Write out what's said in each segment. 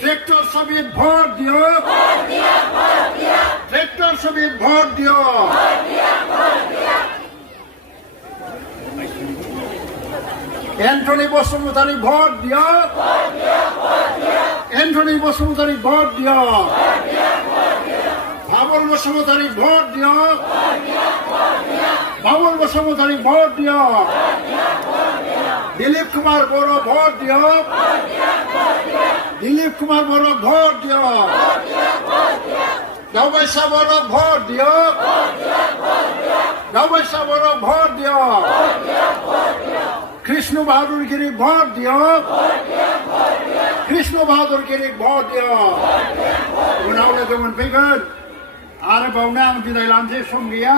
Tractor শ্রমিক vote দিও, tractor শ্রমিক ভোট দিও। এন্টনি বসুমতারি ভোট দিও, এন্টনি বসুমতারি ভোট দিও। বাবুল বসুমতারি ভোট দিও, বাবুল বসুমতারি ভোট দিও। দিলীপ কুমার বড় ভোট দিও, দিলীপ কুমার বড় ভোট দিও। গাঁওবাসা বড় ভোট দিও, গাঁওবাসা বড় ভোট দিও। কৃষ্ণ বাহাদুর গিরি ভোট দিও, কৃষ্ণ বাহাদুর গিরি ভোট दियो। उनाव लोगो मोनफैगोन आरोबावनो आं बिदाय लानोसै सम गैया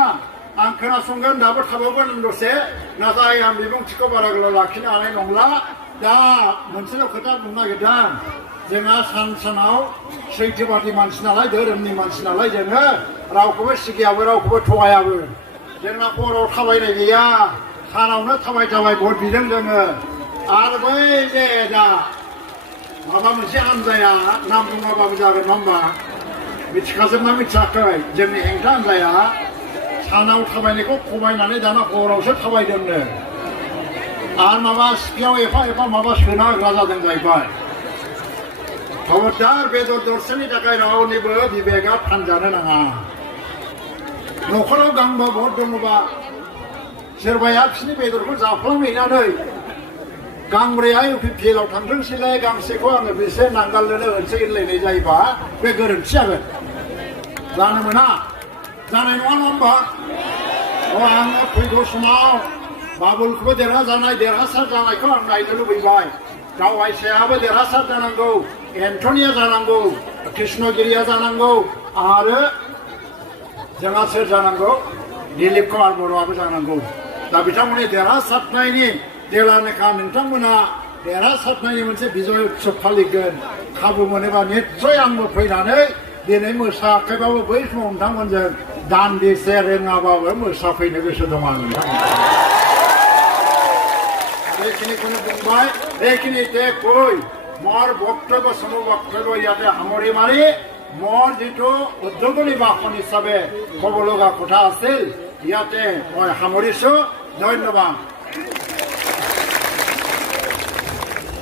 आं खोनासंगोन दाबो थाबावगोन दसे नाथाय आं बिबुंथिखौ बारा गोलाव लाखिनो हानाय नंला दा मोनसेल' खोथा बुंनो नागिरदों जोंहा सानाव सैथोबादि मानसि नालाय धोरोमनि मानसि नालाय जोङो रावखौबो सिगियाबो रावखौबो थगायाबो जोंना हराव थाबायनाय गैया सानावनो थाबाय थाबाय भट बिदों जोङो आरो बै जे दा माबा मोनसे हान्जाया नाम बुङाबाबो जागोन नङा होमबा मिथिखाजोबना मिथियाखै जोंनि हेंथा हान्जाया सानाव थाबायनायखौ खमायनानै दाना हरावसो थाबायदोंनो आरो माबा सिपियाव एफा एफा माबा सोना होग्रा जादों जाहैबाय खबरदार बेदर दरसेनि थाखाय रावनिबो बिबेकआ फानजानो नाङा न'खराव गांबा भट दङबा सोरबाया बिसिनि बेदरखौ जाफ्लांहैनानै गांब्रैया इउपिपिएलआव थांथोंसैलाय गांसेखौ आङो बिसोर नांगालनोनो होनोसै होनलायनाय जायोबा बे गोरोन्थि जागोन जानो मोना जानाय नङा होमबा आङो फैगौ समाव बाबुलखौबो देरहासार जानायखौ आं नायनो लुबैबाय गावहायसायाबो देरहासार जानांगौ एन्टनिया जानांगौ कृष्णगिरिया जानांगौ आरो जोंहा सोर जानांगौ दिलीप कुमार बर'आबो जानांगौ दा बिथांमोननि देरहासारनायनि जेब्लानोखा नोंथांमोना देरहासारनायनि मोनसे बिजय उत्सव फालिगोन खाबु मोनोबा निस्सय आंबो फैनानै दिनै मोसायाखैबाबो बै समाव नोंथांमोनजों दान्दिसे रोङाबाबो मोसाफैनो गोसो दं आं नोंथांमोन बेखिनिखौनो बुंबाय बेखिनिতে কৈ মোৰ বক্তব্য বক্তব্য ইয়াতে সামৰি মাৰি মোৰ যিটো উদ্যোগনী ভাষণ হিচাপে ক'ব লগা কথা আছিল ইয়াতে মই সামৰিছো ধন্যবাদ।